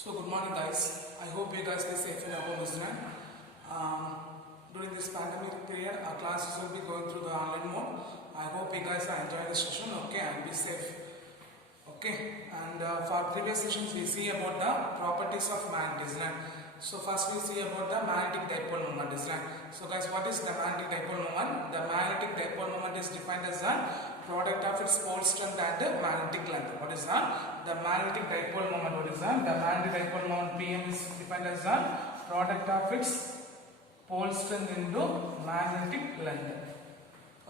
So good morning guys. I hope you guys stay safe in your home, isn't it? During this pandemic period, our classes will be going through the online mode. I hope you guys are enjoying the session, okay, and be safe. Okay, and for previous sessions we see about the properties of magnet, isn't it? So first we see about the magnetic dipole moment, isn't it? So guys, what is the magnetic dipole moment? The magnetic dipole moment is defined as the product of its pole strength and the magnetic length. What is that? The magnetic dipole moment. What is that? The magnetic dipole moment PM is defined as the product of its pole strength into magnetic length.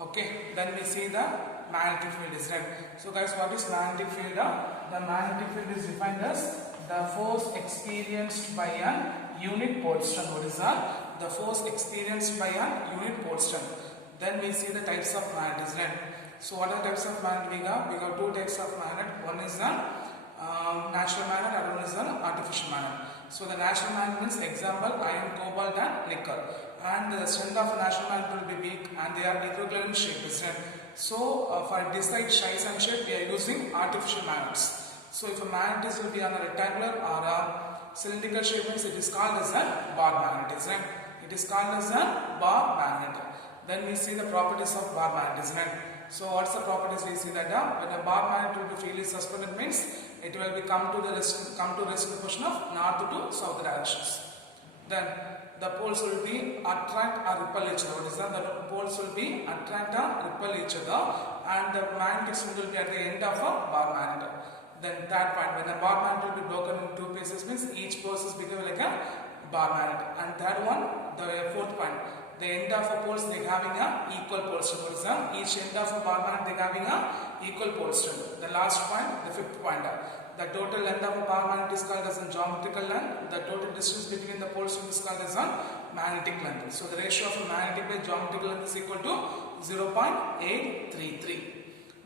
Okay, then we see the magnetic field, is right. So guys, what is magnetic field? The magnetic field is defined as the force experienced by a unit pole strength. What is that? The force experienced by a unit pole strength. Then we see the types of magnet, is right. So what are the types of magnet we got? We got two types of magnet. One is the natural magnet, other one is an artificial magnet. So the natural magnet means example iron, cobalt and nickel. And the strength of a natural magnet will be weak and they are irregular in shape, isn't it? So for decide size and shape we are using artificial magnets. So if a magnet will be on a rectangular or a cylindrical shape means it is called as a bar magnet, isn't it? It is called as a bar magnet. Then we see the properties of bar magnet, isn't it? So what's the properties? We see that when a bar magnet will be freely suspended means it will be come to rest in the position of north to south directions. Then the poles will be attract or repel each other. What is that? The poles will be attract or repel each other and the magnetic field will be at the end of a bar magnet. Then that point, when the bar magnet will be broken in two pieces means each pole is become like a bar magnet. And third one, the fourth point, the end of a poles they having a equal pole strength. Each end of a bar magnet they having a equal pole strength. The last point, the fifth point, the total length of a bar magnet is called as a geometrical length. The total distance between the poles is called as a magnetic length. So the ratio of a magnetic by geometrical length is equal to 0.833.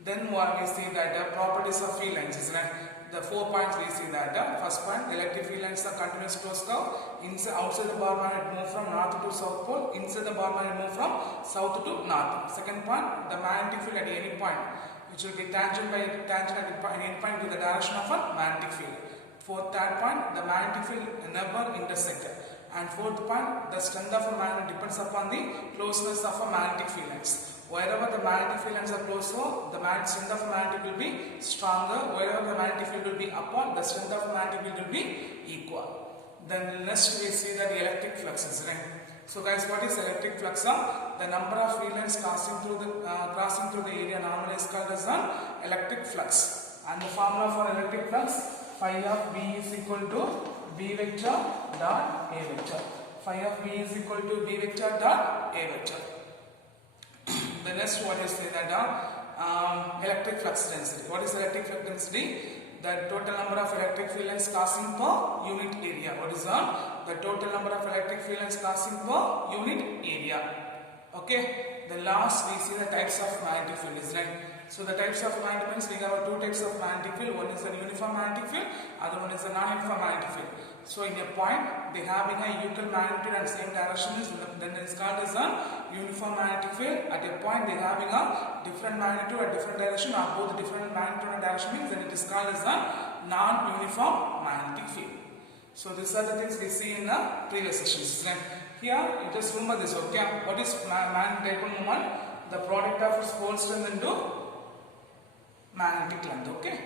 Then we see that the properties of field lines, isn't it? The 4 points we see that first point, the electric field lines are continuous closed curve. Outside the bar magnet move from north to south pole. Inside the bar magnet move from south to north. Second point, the magnetic field at any point, which will be tangent at any point with the direction of a magnetic field. Third point, the magnetic field never intersect. And fourth point, the strength of a magnet depends upon the closeness of a magnetic field lines. Wherever the magnetic field lines are closer, the strength of a magnetic will be stronger. Wherever the magnetic field will be upward, the strength of a magnetic field will be equal. Then next we see that the electric flux is right. So guys, what is electric flux? The number of field lines crossing through the area normally is called as an electric flux. And the formula for electric flux, phi of B is equal to B vector dot A vector. Phi of B is equal to B vector dot A vector. The next what is that electric flux density. What is electric flux density? The total number of electric field lines crossing per unit area. What is that? The total number of electric field lines crossing per unit area. Okay. The last we see the types of magnetic field, is right. So the types of magnetic fields, we have two types of magnetic field. One is a uniform magnetic field, other one is a non-uniform magnetic field. So in a point, they having a equal magnitude and same direction is then it is called as a uniform magnetic field. At a point, they having a different magnitude and different direction, or both different magnitude and direction means then it is called as a non-uniform magnetic field. So these are the things we see in the previous sessions. Here, you just remember this. Okay, what is magnetic dipole moment? The product of its pole strength into magnetic length. Okay,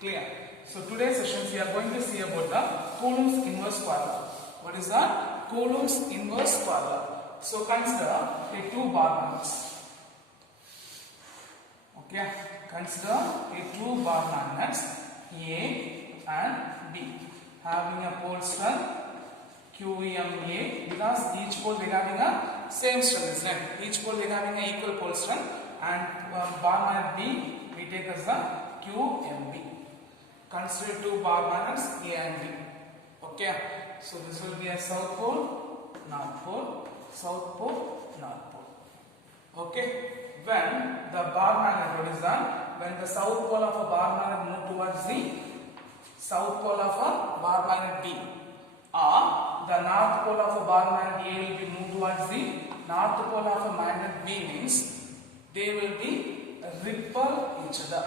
clear. So today's sessions we are going to see about the Coulomb's inverse formula. What is that? Coulomb's inverse formula. So consider a two bar magnets. Okay, consider a two bar magnets A and B having a pole strength QMA, because each pole they having a same strength, isn't it? Each pole they having a equal pole strength, and bar magnet B we take as the QMB. Consider two bar magnets A and B. Okay, so this will be a south pole, north pole, south pole, north pole. Okay, when the bar magnet, what is that? When the south pole of a bar magnet move towards the south pole of a bar magnet B, or the north pole of a bar magnet A will be moved towards the north pole of a magnet B means they will be repel each other.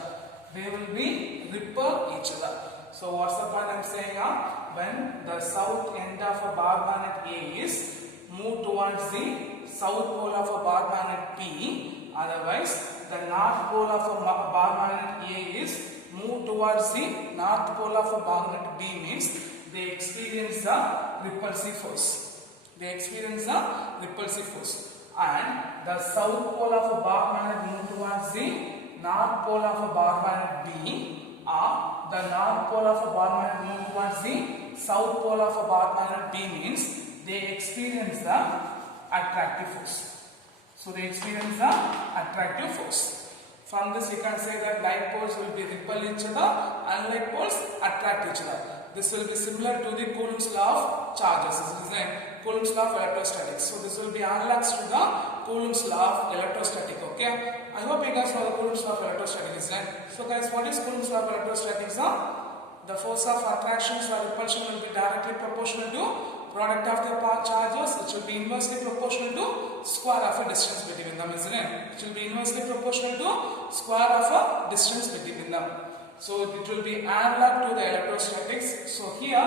They will be repel each other. So what's the point I'm saying? When the south end of a bar magnet A is moved towards the south pole of a bar magnet P, otherwise the north pole of a bar magnet A is moved towards the north pole of a bar magnet B, means they experience the repulsive force. They experience the repulsive force. And the south pole of a bar magnet moved towards the north pole of a bar magnet B, or the north pole of a bar magnet moved towards the south pole of a bar magnet B, means they experience the attractive force. So they experience the attractive force. From this we can say that like poles will be repel each other, unlike poles attract each other. This will be similar to the Coulomb's law of charges. This is like Coulomb's law of electrostatics. So this will be analogous to the Coulomb's law of electrostatic. Okay. I hope you guys know the Coulomb's law of electrostatics, right? So guys, what is Coulomb's law of electrostatics? The force of attraction or repulsion will be directly proportional to product of the charges, which will be inversely proportional to square of a distance between them, isn't it? It will be inversely proportional to square of a distance between them. So it will be analog to the electrostatics. So here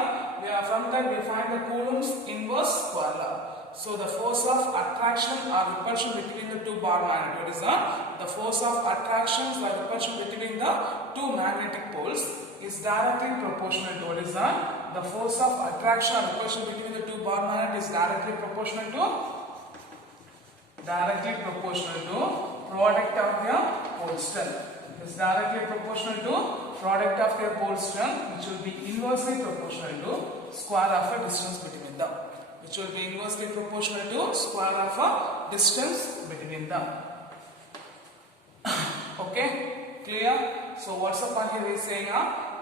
from that we find the Coulomb's inverse square law. So the force of attraction or repulsion between the two bar magnets, what is that? The force of attraction or repulsion between the two magnetic poles is directly proportional to, what is that? The force of attraction or repulsion between the two bar magnets is directly proportional to product of their pole strength. Is directly proportional to product of their pole strength, which will be inversely proportional to square of a distance between them. Which will be inversely proportional to square of a distance between them. Okay, clear? So what's the point here is saying?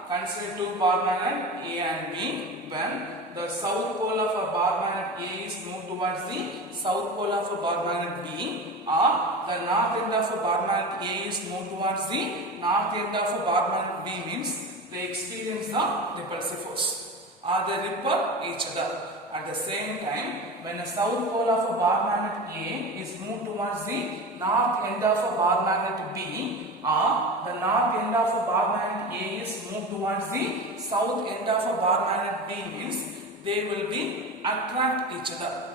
Consider two bar magnet A and B when the south pole of a bar magnet A is moved towards the south pole of a bar magnet B, or the north end of a bar magnet A is moved towards the north end of a bar magnet B, means they experience the repulsive force, or they repel each other. At the same time, when the south pole of a bar magnet A is moved towards the north end of a bar magnet B, or the north end of a bar magnet A is moved towards the south end of a bar magnet B, means they will be attract each other.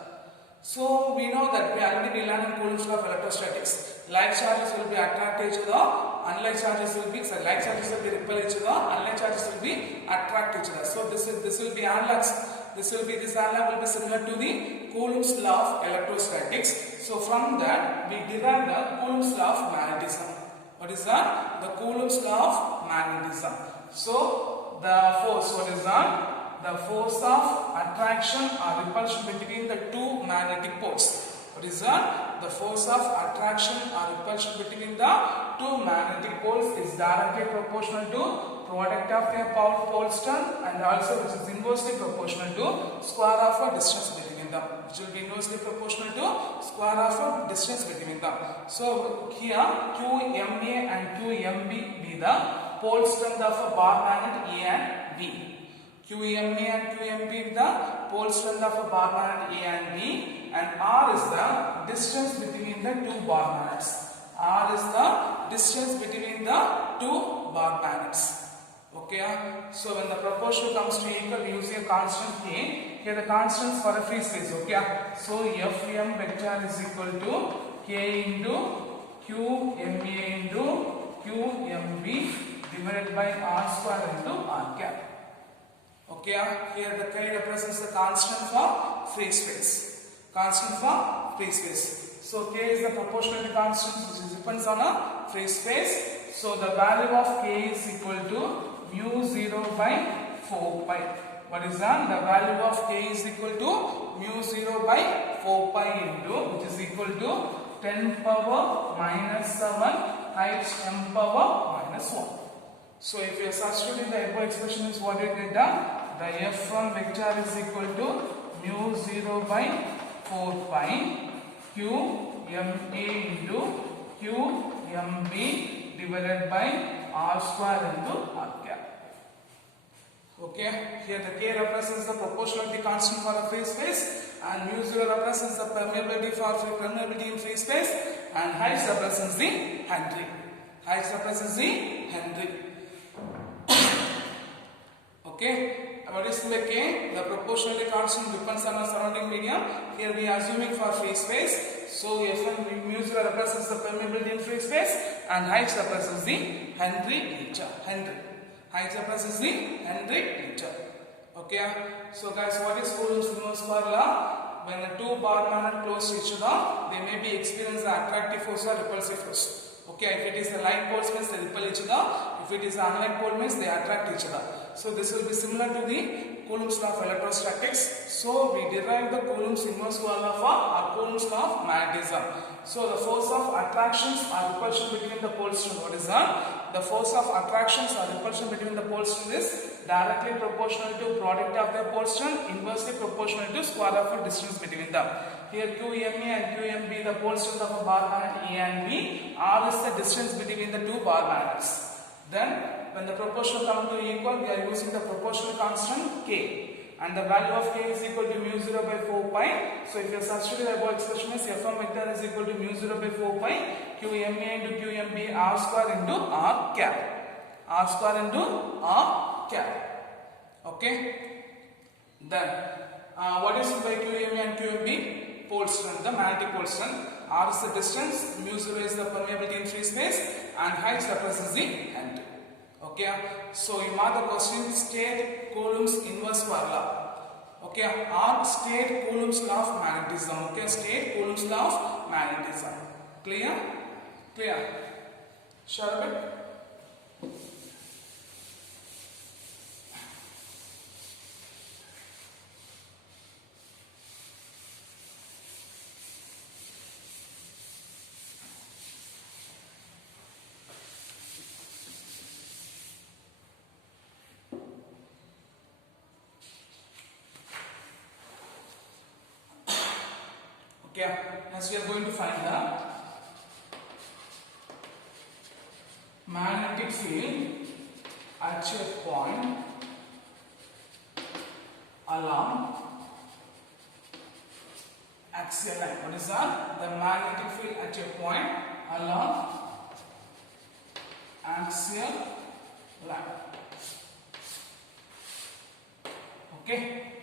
So we know that we already learned in Coulomb's law of electrostatics. Like charges will be attract each other, unlike charges will be like charges will be repel each other, unlike charges will be attract each other. So this will be analogous. This analog will be similar to the Coulomb's law of electrostatics. So from that we derive the Coulomb's law of magnetism. What is that? The Coulomb's law of magnetism. So the force, what is that? The force of attraction or repulsion between the two magnetic poles. What is that? The force of attraction or repulsion between the two magnetic poles is directly proportional to product of their pole strength, and also which is inversely proportional to square of a distance between them. Which will be inversely proportional to square of a distance between them. So here QMA and QMB be the pole strength of a bar magnet A and B. QMA and QMB the pole strength of a bar magnet A and B, and R is the distance between the two bar magnets. R is the distance between the two bar magnets. Okay, so when the proportion comes to equal, we use a constant K. Here the constants for a free space. Okay, so Fm vector is equal to K into QMA into QMB divided by R square into R cap. Okay, here the K represents the constant for free space. Constant for free space. So K is the proportionality constant which depends on a free space. So the value of K is equal to mu 0 by 4 pi. What is that? The value of K is equal to mu 0 by 4 pi into, which is equal to 10 power minus 7 times m power minus 1. So if you substitute the above expression is what you get done. The F1 vector is equal to mu 0 by 4 pi QMA into QMB divided by R square into R cap. Okay, here the K represents the proportionality constant for a free space, and mu 0 represents the permeability for permeability in free space, and height represents the Henry. Height represents the Henry. Okay, what is the K? The proportionality constant depends on the surrounding medium. Here we are assuming for free space. So Fn mu 0 represents the permeability in free space and H represents the Henry meter. H represents the Henry meter. Okay, so guys, what is Coulomb's inverse formula? When the two bar magnet close to each other, they may be experiencing the attractive force or repulsive force. Okay, if it is the like poles means they repel each other. If it is the unlike pole means they attract each other. So this will be similar to the Coulomb's law of electrostatics. So we derive the Coulomb's inverse formula for Coulomb's law of magnetism. So the force of attractions or repulsion between the poles, what is that? The force of attractions or repulsion between the poles is directly proportional to product of the poles, inversely proportional to square of the distance between them. Here QMA and QMB, the pole strength of a bar magnet A and B, R is the distance between the two bar magnets. Then when the proportional come to equal, we are using the proportional constant K. And the value of K is equal to mu 0 by 4 pi. So if you substitute the above expression is Fm vector is equal to mu 0 by 4 pi QMA into QMB R square into R cap. R square into R cap. Okay. Then what is by QMA and QMB? Pole strength, the magnetic pole strength. R is the distance, mu 0 is the permeability in free space, and H represents the Henry. Okay, so you mark the question, state Coulomb's inverse formula. Okay, R state Coulomb's law of magnetism. Okay, state Coulomb's law of magnetism. Clear? Clear? Sure a bit? Okay, next we are going to find the magnetic field at a point along axial line. What is that? The magnetic field at a point along axial line. Okay,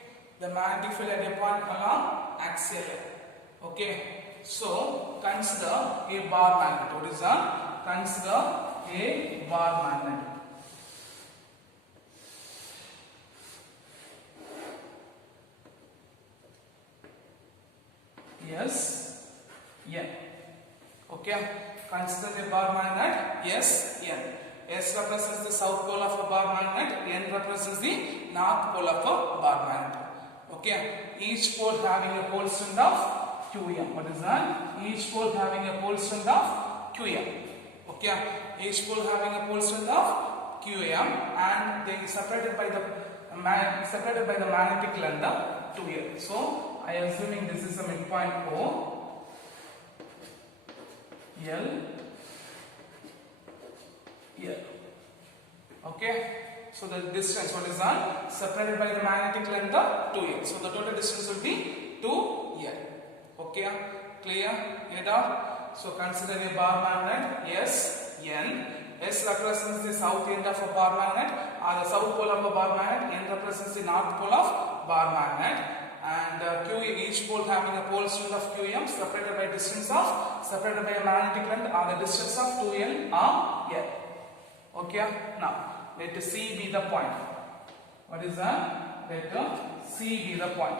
the magnetic field at a point along axial line. Okay, so consider a bar magnet. What is that? Consider a bar magnet. Yes, N. Okay, consider a bar magnet. Yes, N. S represents the south pole of a bar magnet. N represents the north pole of a bar magnet. Okay, each pole having a pole strength of QM. What is that? Each pole having a pole strength of QM. Okay, each pole having a pole strength of QM, and they separated by the magnetic length 2L. So I am assuming this is a midpoint O, L, L. Okay. So the distance, what is that? Separated by the magnetic length 2L. So the total distance will be 2L. Okay, clear? Get out? So consider a bar magnet. S, N. S represents the south end of a bar magnet, or the south pole of a bar magnet. N represents the north pole of bar magnet. And Q, each pole having a pole strength of QM, separated by a magnetic length, or the distance of 2L or L. Okay, now let C be the point. What is that? Let C be the point.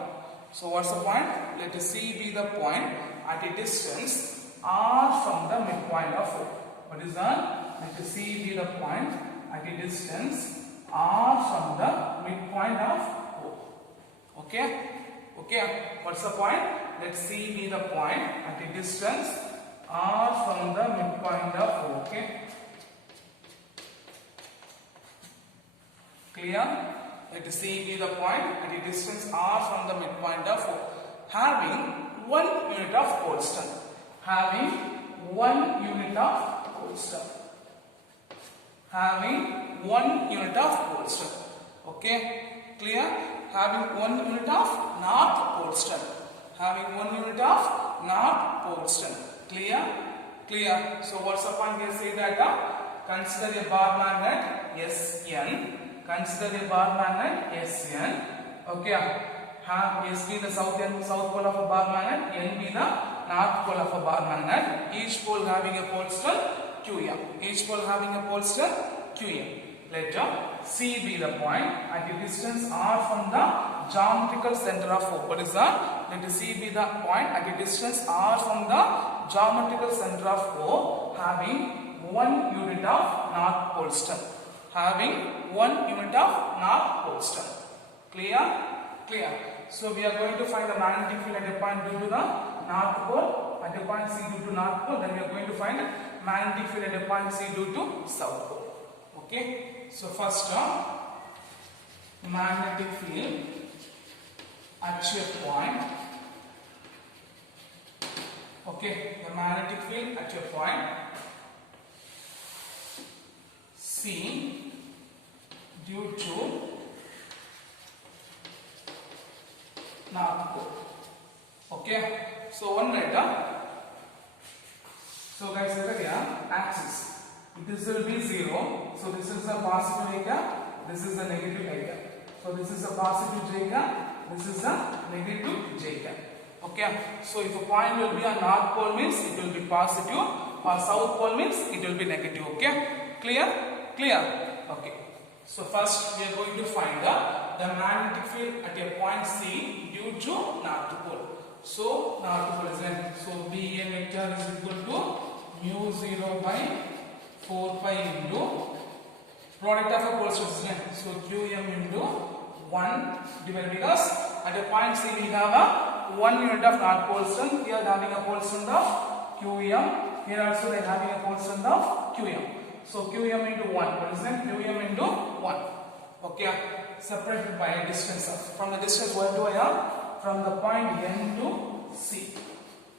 So what's the point? Let C be the point at a distance R from the midpoint of O. What is that? Let C be the point at a distance R from the midpoint of O. Okay? Okay. What's the point? Let C be the point at a distance R from the midpoint of O. Okay? Clear? Let C be the point at a distance R from the midpoint of O, having 1 unit of pole strength. Having 1 unit of pole strength. Having 1 unit of pole strength. Okay, clear? Having 1 unit of north pole strength. Having 1 unit of north pole strength. Clear? Clear. So what's the point? We say that consider a bar magnet Sn. consider a bar magnet Sn. Okay, have S be the south pole of a bar magnet, N be the north pole of a bar magnet. Each pole having a pole star Qm. Each pole having a pole star Qm. Let C be the point at a distance r from the geometrical center of O. What is that? Let C be the point at a distance r from the geometrical center of O, having 1 unit of north pole star. Having 1 unit of north pole star. Clear? Clear. So we are going to find the magnetic field at a point due to the north pole. At a point C due to north pole, then we are going to find magnetic field at a point C due to south pole. Okay. So first magnetic field at a point. Okay, the magnetic field at a point C due to north pole. Okay, so one minute. So guys, look at here, axis. This will be 0. So this is a positive area, this is a negative area. So this is a positive j cap, this is a negative j cap. Okay, so if a point will be on north pole means it will be positive, or south pole means it will be negative. Okay, clear? Clear? Okay. So first we are going to find the magnetic field at a point C due to north pole. So north pole is n. So Bn vector is equal to mu 0 by 4 pi into product of a pole stars is n. So Qm into 1 divided, because at a point C we have a 1 unit of north pole star. Here having a pole star of Qm. Here also they are having a pole star of Qm. So Qm into 1. What is that? Qm into 1. Okay. Separated by a distance of, from the distance where do I have? From the point N to C.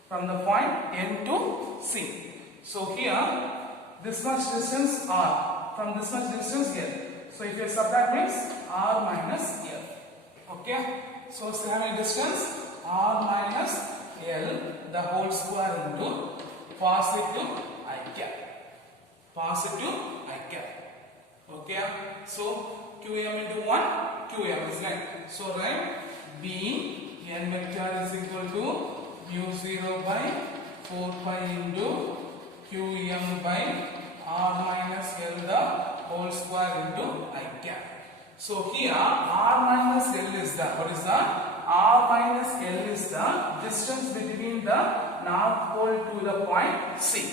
From the point N to C. So here this much distance R. From this much distance here. So if you subtract means R minus L. Okay. So having distance R minus L the whole square into positive I cap. Positive I cap. Okay. So Qm into 1, Qm is like. So write B n vector is equal to mu 0 by 4 pi into Qm by R minus L the whole square into I cap. So here R minus L is the, what is that? R minus L is the distance between the north pole to the point C.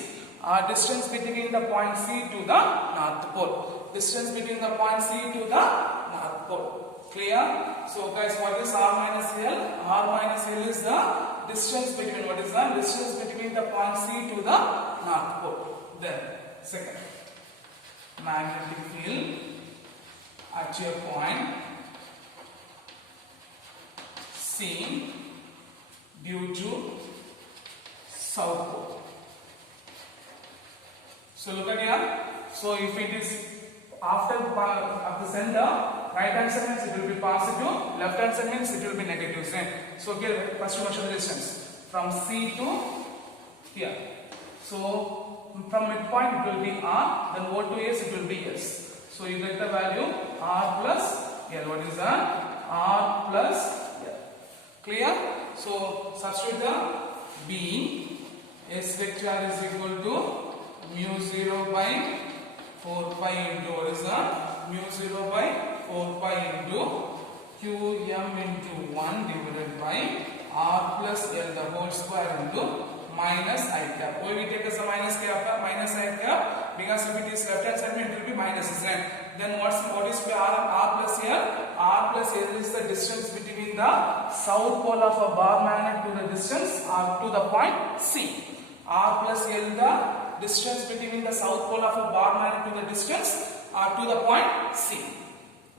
Distance between the point C to the north pole. Distance between the point C to the north pole. Clear? So guys, what is R minus L? R minus L is the distance between, what is the distance between the point C to the north pole. Then second, magnetic field at your point C due to south pole. So look at here. So if it is after of the center, right hand side means it will be positive, left hand side means it will be negative. Same. So here first measure the distance from C to here. So from midpoint it will be R, then O to S it will be S. So you get the value R plus L. What is that? R plus L. Clear? So substitute the B. S vector is equal to mu 0 by 4 pi into, what is that? Mu 0 by 4 pi into Qm into 1 divided by R plus L the whole square into minus I cap. Why we take as a minus cap? Minus I cap, because if it is left hand side it will be minus, isn't it? Then what is R plus L? R plus L is the distance between the south pole of a bar magnet to the distance to the point C. R plus L the distance between the south pole of a bar magnet to the distance to the point C.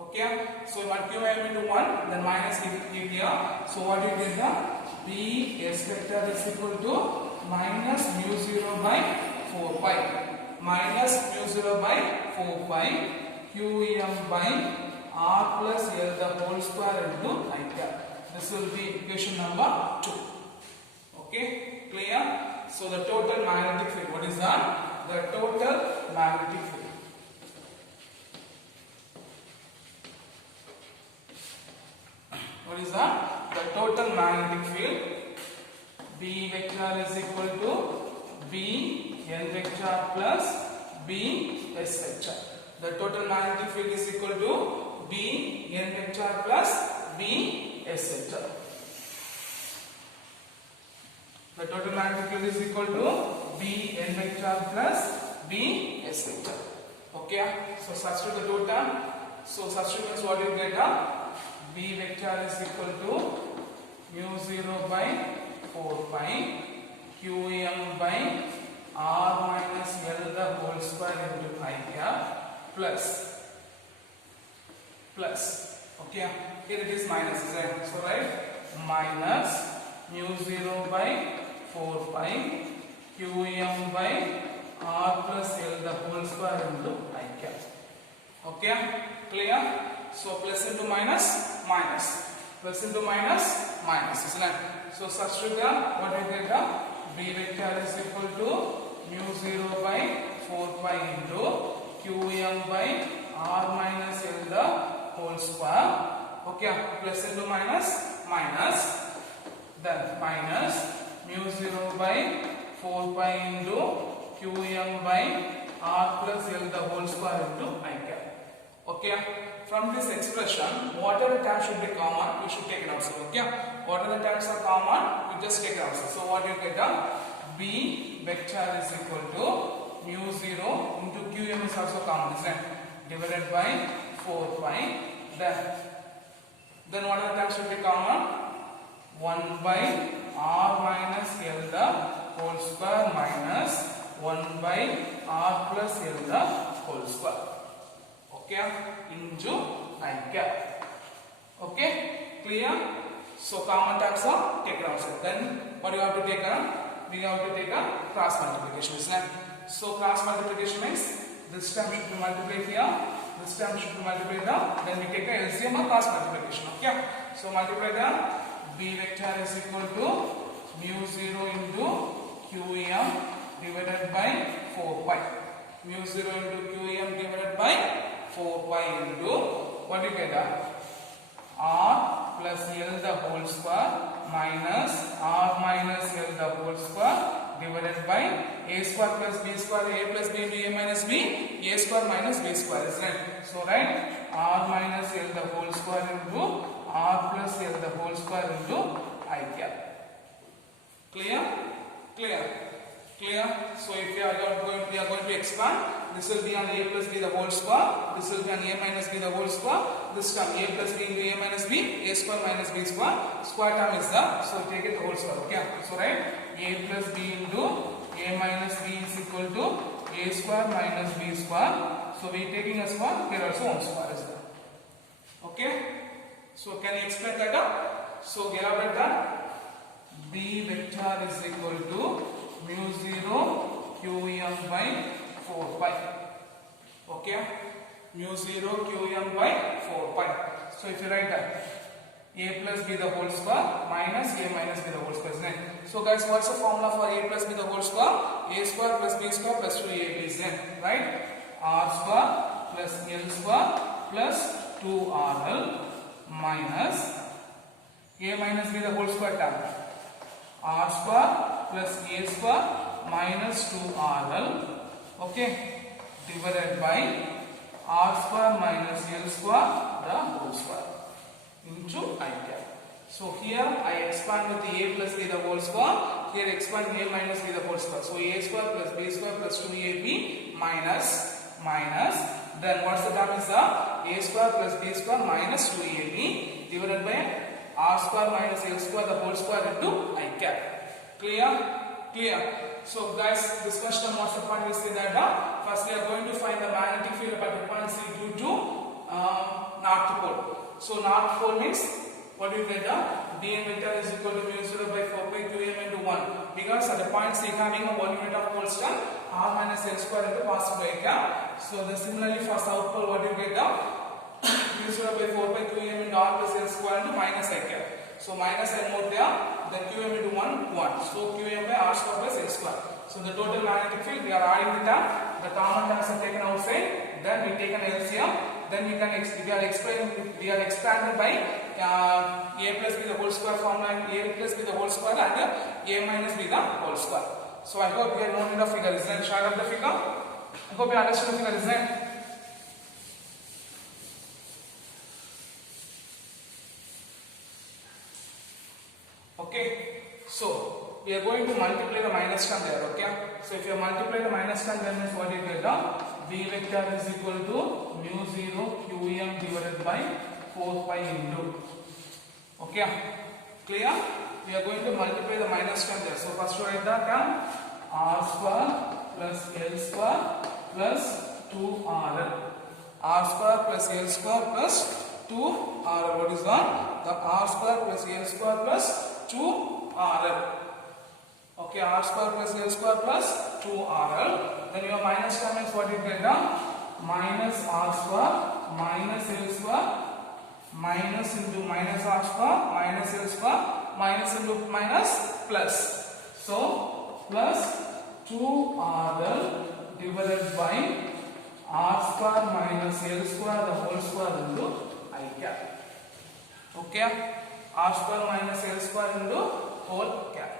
Okay. So Qm into 1, then minus here. So what you get the B S vector is equal to minus mu 0 by 4 pi. Minus mu 0 by 4 pi Qm by R plus L the whole square into I cap. This will be equation number 2. Okay. Clear? So the total magnetic field, what is that? The total magnetic field. What is that? The total magnetic field B vector is equal to B n vector plus B s vector. The total magnetic field is equal to B n vector plus B s vector. The total magnetic field is equal to B n vector plus B s vector. Okay, so substitute the total. So substitute means what you get? B vector is equal to mu 0 by 4 pi Qm by R minus L the whole square into I cap plus. Okay, here it is minus, is it? So right, minus mu 0 by 4 pi Qm by R plus L the whole square into I cap. Okay, clear? So plus into minus, minus. Plus into minus, minus, isn't it? So substitute what we get? B vector is equal to mu 0 by 4 pi into Qm by R minus L the whole square. Okay, plus into minus, minus. Then minus mu 0 by 4 pi into Qm by R plus L the whole square into I cap. Okay, from this expression, whatever term should be common, we should take it outside. Okay, whatever the terms are common, we just take it outside. So what you get? B vector is equal to mu 0 into Qm is also common, isn't it? Divided by 4 pi. Then what are the terms should be common? 1 by R minus L the whole square minus 1 by R plus L the whole square. Okay, into I cap. Okay, clear? So common terms are taken outside. Then what you have to take? We have to take a cross multiplication, isn't it? So cross multiplication means this term should be multiplied here, this term should be multiplied here. Then we take a LCM or cross multiplication. Okay, so multiply the B vector is equal to mu 0 into Qm divided by 4 pi. Mu 0 into Qm divided by 4 pi into what you get? R plus L the whole square minus R minus L the whole square divided by A square plus B square, A plus B into A minus B, A square minus B square, isn't it? So right, R minus L the whole square into R plus L the whole square into I cap. Clear? Clear? So if we are going to expand, this will be on A plus B the whole square, this will be on A minus B the whole square, this term A plus B into A minus B, A square minus B square, square term is the, so take it the whole square, okay? So right, A plus B into A minus B is equal to A square minus B square, so we taking a square, here also one square is there. Okay? So can you explain that? So elaborate that. B vector is equal to mu 0 Qm by 4 pi. Okay, mu 0 Qm by 4 pi. So if you write that A plus B the whole square minus A minus B the whole square, isn't it? So guys, what's the formula for A plus B the whole square? A square plus B square plus 2AB, isn't it? Right? R square plus L square plus 2RL minus A minus B the whole square term. R square plus A square minus 2RL, okay, divided by R square minus L square the whole square into I cap. So here I expand with the A plus B the whole square, here expand A minus B the whole square. So A square plus B square plus 2AB minus, then what's the term is the A square plus B square minus 2AB divided by R square minus L square the whole square into I cap. Clear? So guys, this question what's the point we say that first we are going to find the magnetic field at the point C due to North Pole. So North Pole means what do you get? Dn vector is equal to mu 0 by 4 pi Qm into 1, because at the point C having a 1 unit of pole star R minus L square into positive I cap. So similarly for South Pole what do you get? Mu 0 by 4 pi Qm into R plus L square into minus I cap. So minus I moved there, then Qm into 1, 1. So Qm by R square plus L square. So the total magnetic field we are adding the term, the common terms are taken outside, then we take an LCM, then we are expanded by a plus b the whole square formula, and a plus b the whole square and a minus b the whole square. So I hope you have known the figure, isn't it? Share up the figure. I hope you understood the figure, isn't it? Okay, so we are going to multiply the minus term there, okay? So if you multiply the minus term, then means what you get down? V vector is equal to mu 0 qm divided by 4 pi into. Okay, clear? We are going to multiply the minus term there. So first write the term r square plus l square plus 2rl. R square plus l square plus 2rl. What is that? The r square plus l square plus 2rl. Okay, r square plus l square plus 2rl. Then your minus term is what you get down? Minus r square minus l square minus into minus r square minus l square minus into minus plus. So plus 2rl divided by r square minus l square the whole square into I cap. Okay, r square minus l square into whole cap.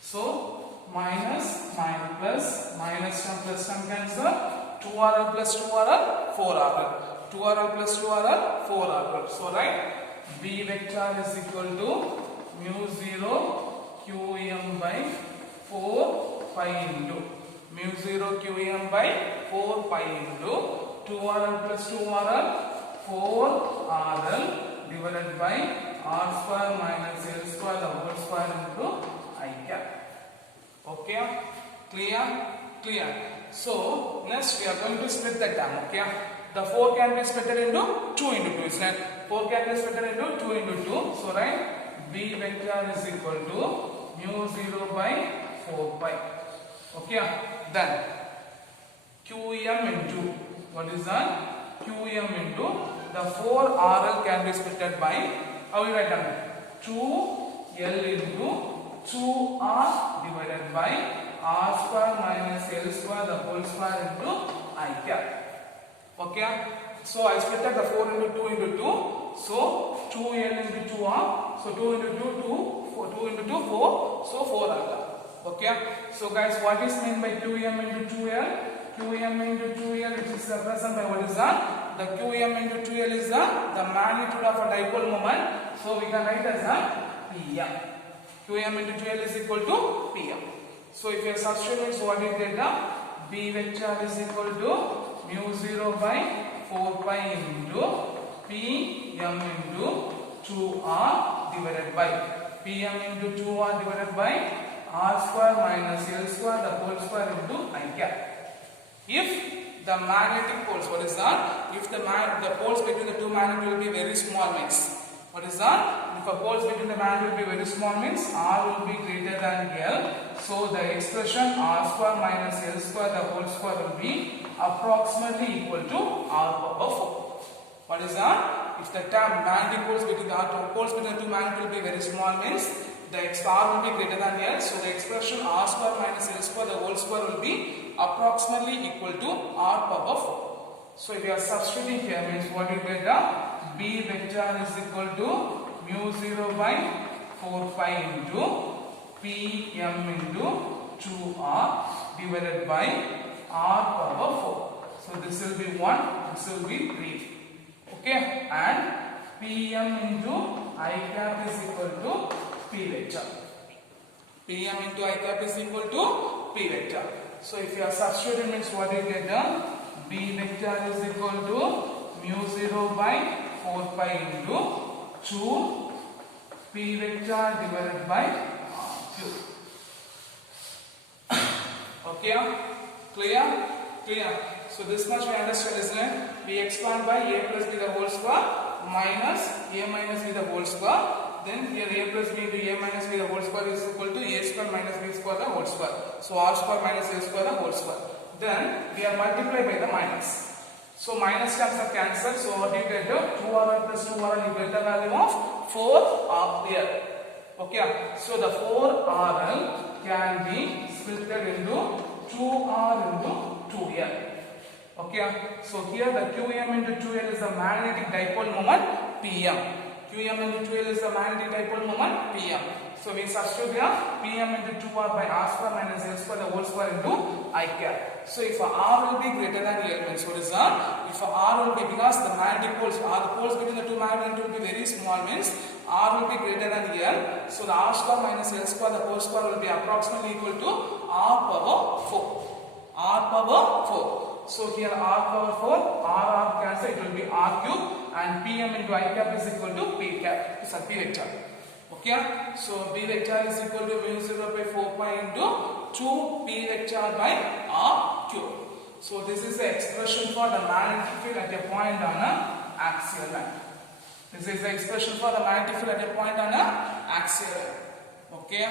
So minus plus minus term plus term cancel. 2rl plus 2rl 4rl. 2rl plus 2rl 4rl. So right, b vector is equal to mu 0 qm by 4 pi into mu 0 qm by 4 pi into 2rl plus 2rl 4rl divided by r square minus l square the whole square into I cap. Okay, clear. So next we are going to split the term. Okay, the 4 can be split into 2 into 2, isn't it? 4 can be split into 2 into 2. So right, b vector is equal to mu 0 by 4 pi. Okay, then qm into, what is that? Qm into the 4rl can be split by, how you write down? 2l into 2r divided by r square minus l square the whole square into I cap. Okay, so I split the 4 into 2 into 2. So 2l into 2r. So 2 into 2, 2 into 2, 4. So 4r. Okay, so guys, what is meant by qm into 2l? Qm into 2l, which is represented by what is that? The qm into 2l is the magnitude of a dipole moment. So we can write as a pm. Qm into 2l is equal to pm. So if you substitute, so what you get? B vector is equal to mu 0 by 4 pi into pm into 2r divided by pm into 2r divided by r square minus l square the whole square into I cap. If the magnetic poles, what is that? If the poles between the two magnets will be very small means, what is that? If a poles between the magnet will be very small means r will be greater than l. So the expression r square minus l square the whole square will be approximately equal to r power 4. What is that? If the term magnetic poles between the two magnets will be very small means the r will be greater than l. So the expression r square minus l square the whole square will be approximately equal to r power 4. So if you are substituting here means what you get? B vector is equal to mu 0 by 4 pi into pm into 2r divided by r power 4. So this will be 1, this will be 3. Okay, and pm into I cap is equal to p vector. Pm into I cap is equal to p vector. So if you are substituting means what you get? B vector is equal to mu 0 by 4 pi into 2 p vector divided by r cube. Okay, clear. So this much we understand, isn't it? We expand by a plus b the whole square minus a minus b the whole square. Then here a plus b into a minus b the whole square is equal to a square minus b square the whole square. So r square minus a square the whole square. Then we are multiplied by the minus. So minus terms are cancelled. So what you get? 2rl plus 2rl, you get the value of 4r here. Okay. So the 4rl can be split into 2r into 2 here. Okay, so here the Qm into 2L is the magnetic dipole moment Pm. Qm into 2L is the magnetic dipole moment Pm. So we substitute here Pm into 2R by R square minus L square the whole square into I cap. So if R will be greater than L means what is that? If R will be, because the magnetic poles are the poles between the two magnets will be very small means R will be greater than L. So the R square minus L square the whole square will be approximately equal to R power 4. R power 4. So here R power 4, R cancel, it will be R cube and Pm into I cap is equal to P cap. It's a P vector. Okay, so B vector is equal to mu 0 by 4 pi into 2 P vector by R cube. So this is the expression for the magnetic field at a point on a axial line. This is the expression for the magnetic field at a point on a axial line. Okay,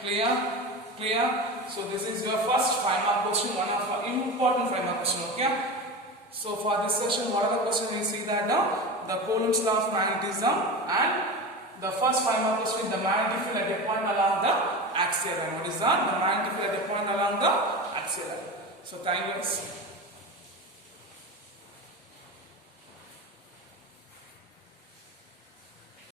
clear? Clear? So this is your first 5 mark question, one of our important 5 mark question. Okay. So for this session, what are the questions we see that the Coulomb's law of magnetism and the first 5 mark question is the magnetic field at a point along the axial line. What is that? The magnetic field at a point along the axial line. So thank you.